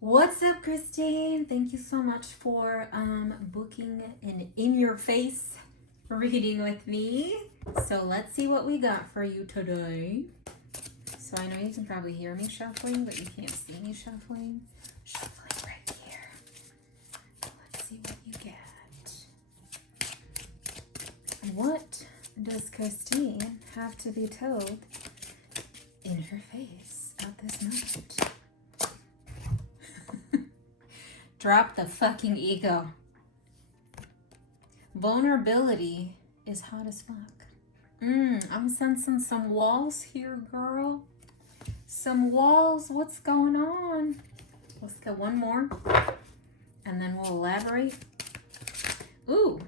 What's up, Christine? Thank you so much for booking an in-your-face reading with me. So let's see what we got for you today. So I know you can probably hear me shuffling, but you can't see me shuffling. Shuffling right here. Let's see what you get. What does Christine have to be told in her face at this moment? Drop the fucking ego. Vulnerability is hot as fuck. I'm sensing some walls here, girl. Some walls. What's going on? Let's get one more, and then we'll elaborate. Ooh.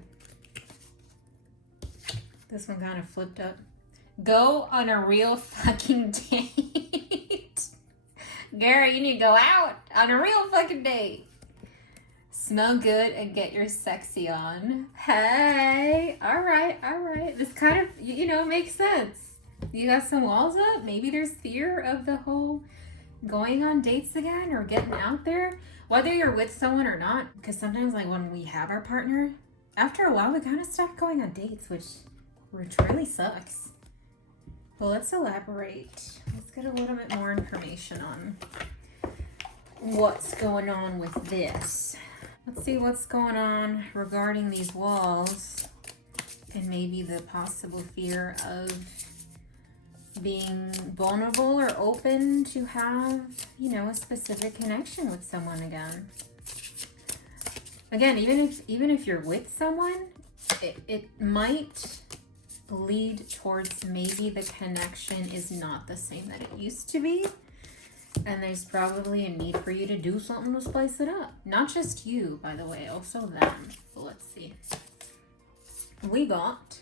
This one kind of flipped up. Go on a real fucking date. Girl, you need to go out on a real fucking date. Smell good and get your sexy on. Hey, all right. This kind of, makes sense. You got some walls up. Maybe there's fear of the whole going on dates again or getting out there, whether you're with someone or not. Because sometimes, like when we have our partner, after a while, we kind of stop going on dates, which really sucks. But let's elaborate. Let's get a little bit more information on what's going on with this. Let's see what's going on regarding these walls and maybe the possible fear of being vulnerable or open to have, a specific connection with someone again. Again, even if you're with someone, it might lead towards maybe the connection is not the same that it used to be. And there's probably a need for you to do something to spice it up. Not just you, by the way, also them. So let's see. We got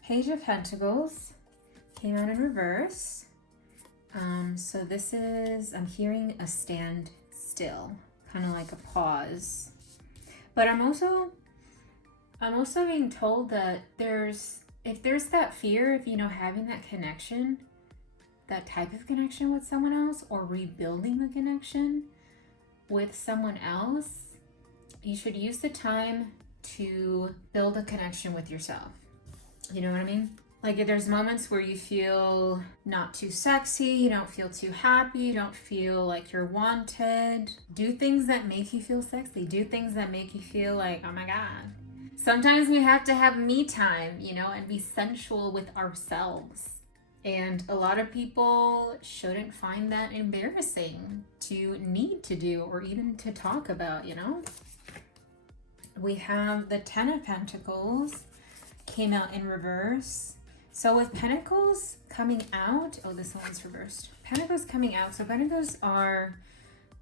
Page of Pentacles. Came out in reverse. So this is, I'm hearing a stand still. Kind of like a pause. But I'm also being told that if there's that fear of, having that connection, that type of connection with someone else or rebuilding the connection with someone else, you should use the time to build a connection with yourself. You know what I mean? Like there's moments where you feel not too sexy, you don't feel too happy, you don't feel like you're wanted. Do things that make you feel sexy. Do things that make you feel like, oh my God. Sometimes we have to have me time, and be sensual with ourselves. And a lot of people shouldn't find that embarrassing to need to do or even to talk about, We have the Ten of Pentacles came out in reverse. So with Pentacles coming out, oh, this one's reversed. Pentacles coming out. So Pentacles are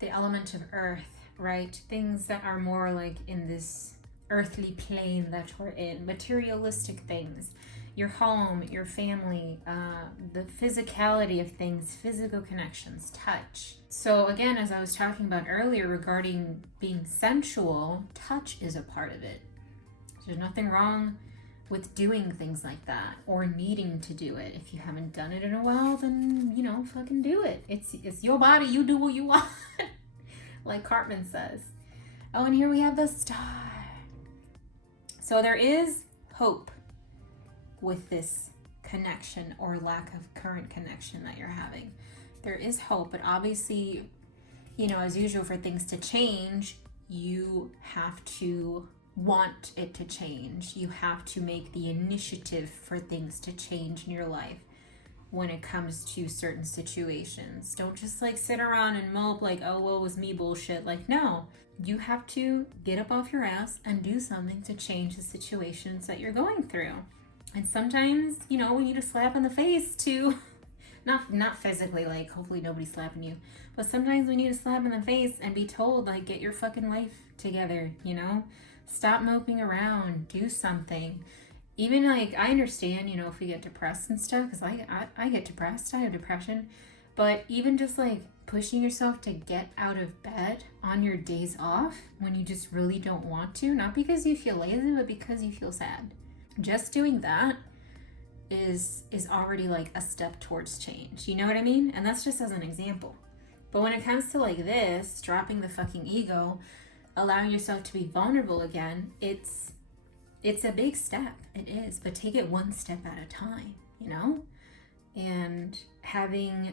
the element of earth, right? Things that are more like in this earthly plane that we're in, materialistic things. Your home, your family, the physicality of things, physical connections, touch. So again, as I was talking about earlier regarding being sensual, touch is a part of it. There's nothing wrong with doing things like that or needing to do it. If you haven't done it in a while, then, fucking do it. It's your body. You do what you want, like Cartman says. Oh, and here we have the star. So there is hope with this connection or lack of current connection that you're having. There is hope, but obviously, as usual, for things to change, you have to want it to change. You have to make the initiative for things to change in your life when it comes to certain situations. Don't just sit around and mope like, oh, well, it was me bullshit. No, you have to get up off your ass and do something to change the situations that you're going through. And sometimes, we need a slap in the face to, not physically, hopefully nobody's slapping you, but sometimes we need a slap in the face and be told, get your fucking life together, Stop moping around, do something. Even, I understand, if we get depressed and stuff, because I get depressed, I have depression, but even just, pushing yourself to get out of bed on your days off when you just really don't want to, not because you feel lazy, but because you feel sad. Just doing that is already a step towards change. You know what I mean? And that's just as an example. But when it comes to like this, dropping the fucking ego, allowing yourself to be vulnerable again, it's a big step. It is, but take it one step at a time, you know? And having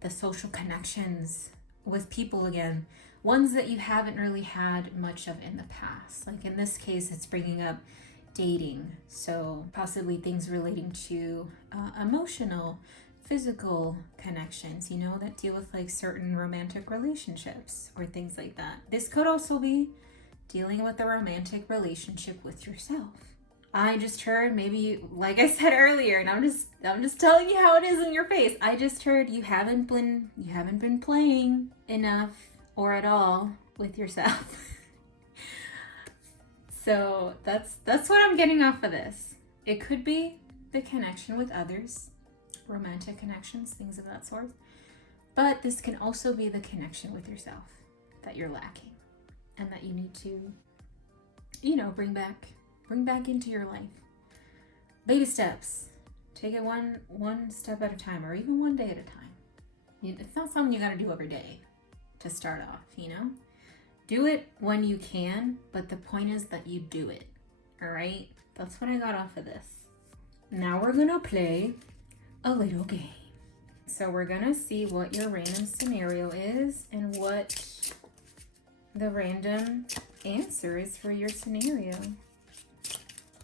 the social connections with people again, ones that you haven't really had much of in the past. Like in this case, it's bringing up dating. So possibly things relating to emotional, physical connections, you know, that deal with like certain romantic relationships or things like that. This could also be dealing with a romantic relationship with yourself. I just heard, maybe like I said earlier, and I'm just telling you how it is in your face. I just heard you haven't been playing enough or at all with yourself. So that's what I'm getting off of this. It could be the connection with others, romantic connections, things of that sort. But this can also be the connection with yourself that you're lacking and that you need to, you know, bring back into your life. Baby steps. Take it one step at a time, or even one day at a time. It's not something you gotta do every day to start off, you know? Do it when you can, but the point is that you do it, all right? That's what I got off of this. Now we're gonna play a little game. So we're gonna see what your random scenario is and what the random answer is for your scenario.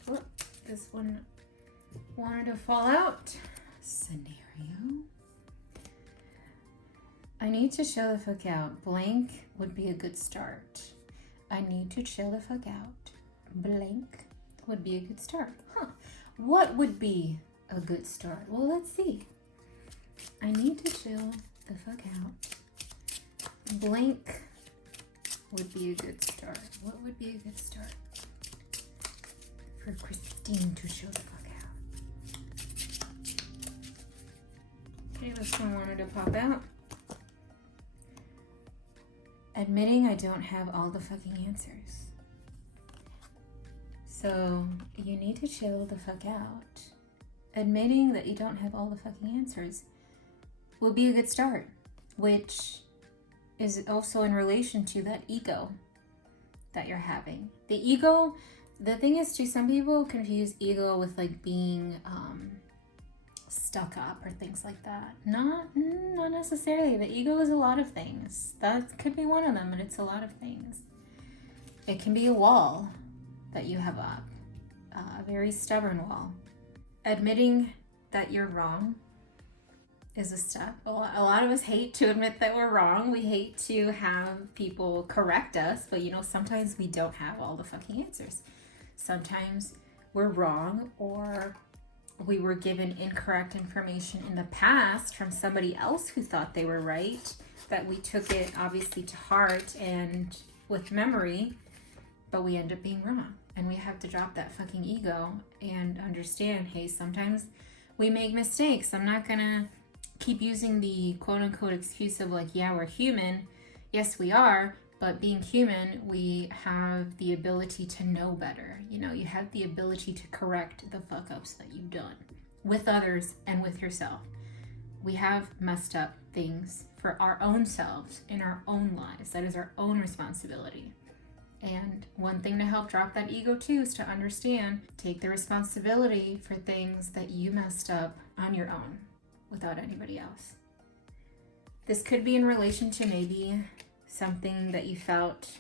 Oh, this one wanted to fall out. Scenario. I need to chill the fuck out. Blank would be a good start. I need to chill the fuck out. Blank would be a good start. Huh. What would be a good start? Well, let's see. I need to chill the fuck out. Blank would be a good start. What would be a good start for Christine to chill the fuck out? Okay, this one wanted to pop out. Admitting I don't have all the fucking answers. So you need to chill the fuck out. Admitting that you don't have all the fucking answers will be a good start, which is also in relation to that ego that you're having. The ego, the thing is too, some people confuse ego with like being stuck up or things like that. Not necessarily. The ego is a lot of things. That could be one of them, and it's a lot of things. It can be a wall that you have up, a very stubborn wall. Admitting that you're wrong is a step. A lot of us hate to admit that we're wrong. We hate to have people correct us, but you know, sometimes we don't have all the fucking answers. Sometimes we're wrong, or we were given incorrect information in the past from somebody else who thought they were right, that we took it obviously to heart and with memory, but we end up being wrong. And we have to drop that fucking ego and understand, hey, sometimes we make mistakes. I'm not gonna keep using the quote unquote excuse of like, yeah, we're human. Yes, we are, but being human, we have the ability to know better. You know, you have the ability to correct the fuck ups that you've done with others and with yourself. We have messed up things for our own selves in our own lives. That is our own responsibility. And one thing to help drop that ego too is to understand, take the responsibility for things that you messed up on your own without anybody else. This could be in relation to maybe something that you felt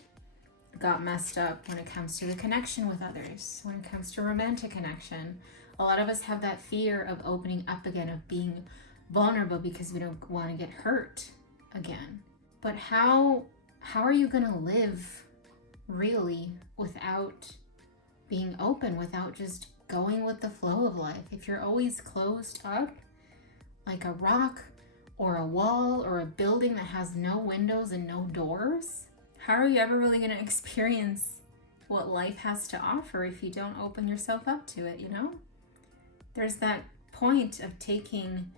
got messed up when it comes to the connection with others, when it comes to romantic connection. A lot of us have that fear of opening up again, of being vulnerable because we don't want to get hurt again. But how are you going to live really without being open, without just going with the flow of life? If you're always closed up like a rock or a wall or a building that has no windows and no doors, how are you ever really going to experience what life has to offer if you don't open yourself up to it, you know? There's that point of taking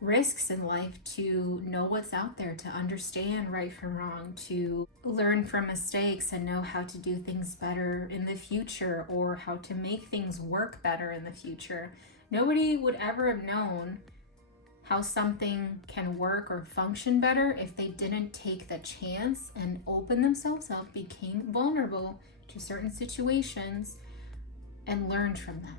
risks in life to know what's out there, to understand right from wrong, to learn from mistakes and know how to do things better in the future, or how to make things work better in the future. Nobody would ever have known how something can work or function better if they didn't take the chance and open themselves up, became vulnerable to certain situations, and learned from them.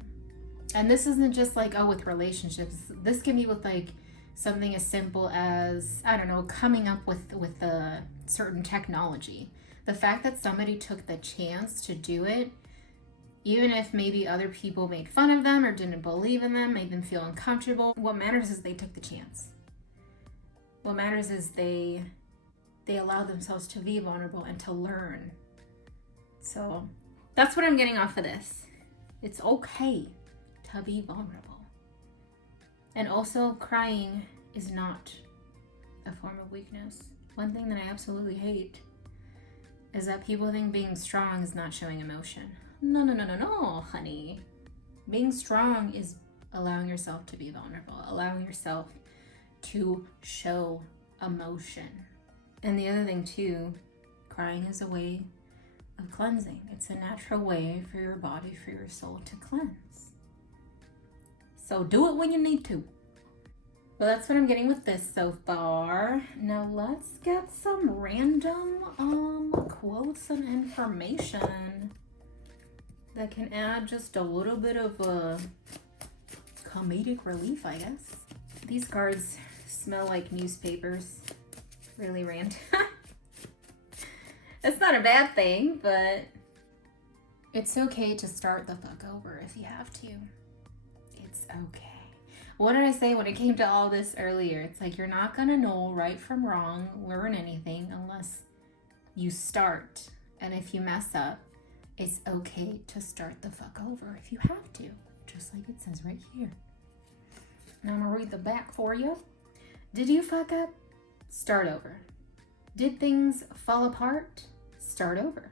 And this isn't just like, oh, with relationships. This can be with like something as simple as, I don't know, coming up with a certain technology. The fact that somebody took the chance to do it, even if maybe other people made fun of them or didn't believe in them, made them feel uncomfortable, what matters is they took the chance. What matters is they allowed themselves to be vulnerable and to learn. So that's what I'm getting off of this. It's okay to be vulnerable. And also, crying is not a form of weakness. One thing that I absolutely hate is that people think being strong is not showing emotion. No, honey. Being strong is allowing yourself to be vulnerable, allowing yourself to show emotion. And the other thing too, crying is a way of cleansing. It's a natural way for your body, for your soul to cleanse. So do it when you need to. Well, that's what I'm getting with this so far. Now let's get some random quotes and information that can add just a little bit of comedic relief, I guess. These cards smell like newspapers. Really random. It's not a bad thing, but it's okay to start the fuck over if you have to. It's okay. What did I say when it came to all this earlier? It's like you're not gonna know right from wrong, learn anything unless you start. And if you mess up, it's okay to start the fuck over if you have to, just like it says right here. Now I'm gonna read the back for you. Did you fuck up? Start over. Did things fall apart? Start over.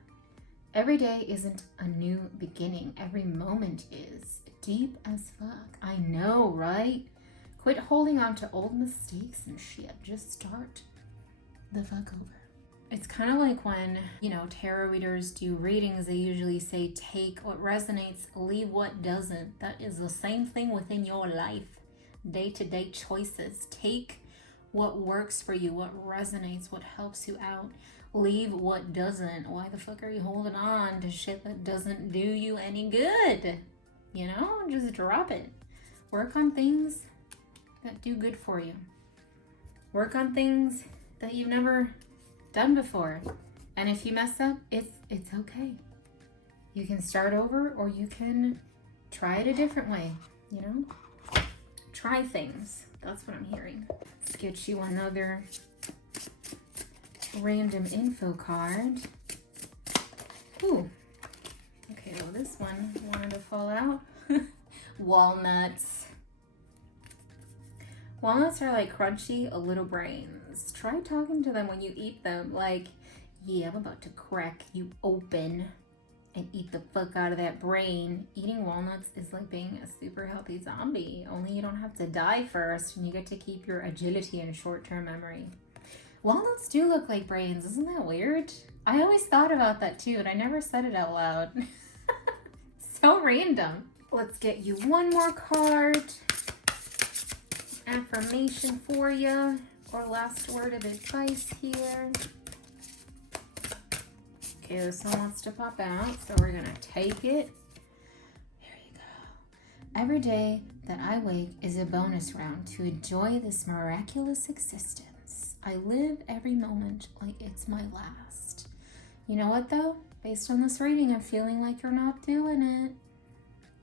Every day isn't a new beginning. Every moment is. Deep as fuck. I know, right? Quit holding on to old mistakes and shit. Just start the fuck over. It's kind of like when, tarot readers do readings, they usually say take what resonates, leave what doesn't. That is the same thing within your life. Day-to-day choices. Take what works for you, what resonates, what helps you out. Leave what doesn't. Why the fuck are you holding on to shit that doesn't do you any good? Just drop it. Work on things that do good for you. Work on things that you've never done before. And if you mess up, it's okay. You can start over or you can try it a different way, Try things. That's what I'm hearing. Let's get you another random info card. Ooh. Okay, well this one wanted to fall out. Walnuts. Walnuts are like crunchy little brains. Try talking to them when you eat them like, yeah, I'm about to crack you open and eat the fuck out of that brain. Eating walnuts is like being a super healthy zombie, only you don't have to die first and you get to keep your agility and short-term memory. Walnuts do look like brains. Isn't that weird? I always thought about that too, and I never said it out loud. So random. Let's get you one more card. Affirmation for you, or last word of advice here. Okay, this one wants to pop out, so we're gonna take it. There you go. Every day that I wake is a bonus round to enjoy this miraculous existence. I live every moment like it's my last. You know what though? Based on this reading, I'm feeling like you're not doing it.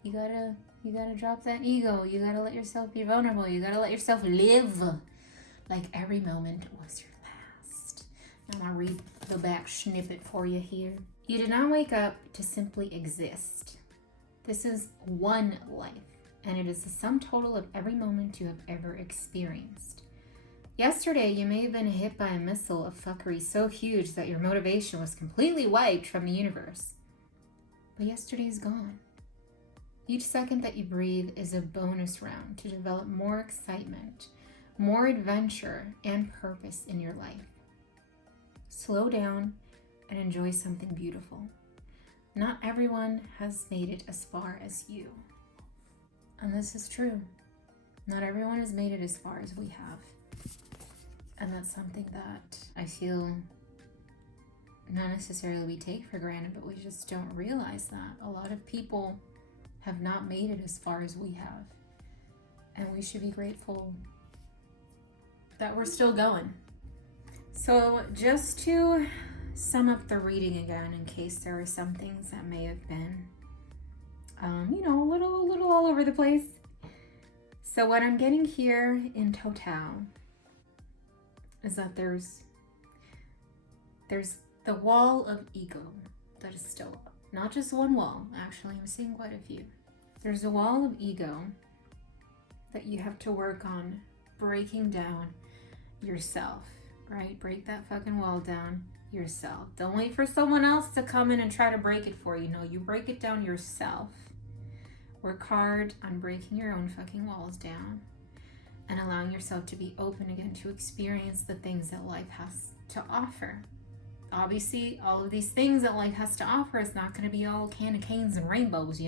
You gotta drop that ego. You gotta let yourself be vulnerable. You gotta let yourself live like every moment was your last. Now I'm gonna read the back snippet for you here. You did not wake up to simply exist. This is one life, and it is the sum total of every moment you have ever experienced. Yesterday, you may have been hit by a missile of fuckery so huge that your motivation was completely wiped from the universe. But yesterday is gone. Each second that you breathe is a bonus round to develop more excitement, more adventure, and purpose in your life. Slow down and enjoy something beautiful. Not everyone has made it as far as you. And this is true. Not everyone has made it as far as we have. And that's something that I feel not necessarily we take for granted, but we just don't realize that. A lot of people have not made it as far as we have. And we should be grateful that we're still going. So just to sum up the reading again, in case there are some things that may have been, a little all over the place. So what I'm getting here in total is that there's the wall of ego that is still up. Not just one wall, actually, I'm seeing quite a few. There's a wall of ego that you have to work on breaking down yourself, right? Break that fucking wall down yourself. Don't wait for someone else to come in and try to break it for you. No, you break it down yourself. Work hard on breaking your own fucking walls down and allowing yourself to be open again to experience the things that life has to offer. Obviously, all of these things that life has to offer is not going to be all candy canes and rainbows,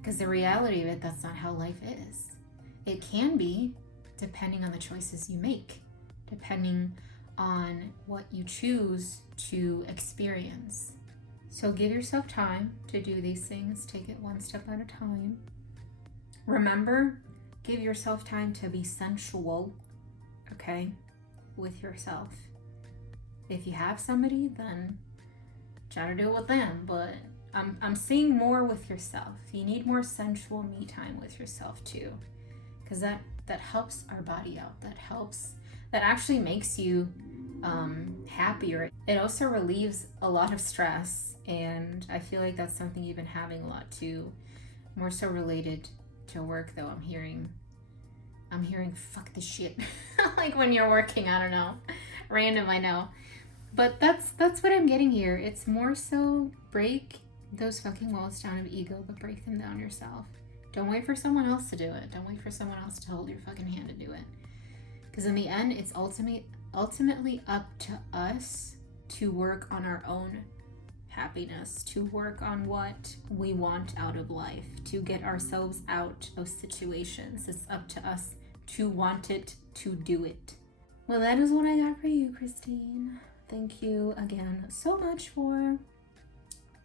because the reality of it, that's not how life is. It can be, depending on the choices you make, depending on what you choose to experience. So give yourself time to do these things. Take it one step at a time. Remember, give yourself time to be sensual, okay, with yourself. If you have somebody, then try to do it with them. But I'm seeing more with yourself. You need more sensual me time with yourself too, because that helps our body out. That actually makes you happier. It also relieves a lot of stress, and I feel like that's something you've been having a lot too, more so related to work though. I'm hearing fuck this shit like when you're working, I don't know, random, I know, but that's what I'm getting here. It's more so break those fucking walls down of ego, but break them down yourself. Don't wait for someone else to do it. Don't wait for someone else to hold your fucking hand to do it, because in the end, it's ultimately up to us to work on our own happiness, to work on what we want out of life, to get ourselves out of situations. It's up to us to want it, to do it. Well, that is what I got for you, Christine. Thank you again so much for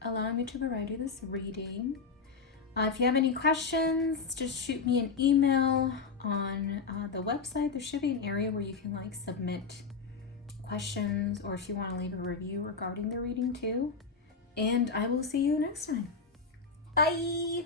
allowing me to provide you this reading. If you have any questions, just shoot me an email on the website. There should be an area where you can submit questions, or if you want to leave a review regarding the reading too. And I will see you next time. Bye!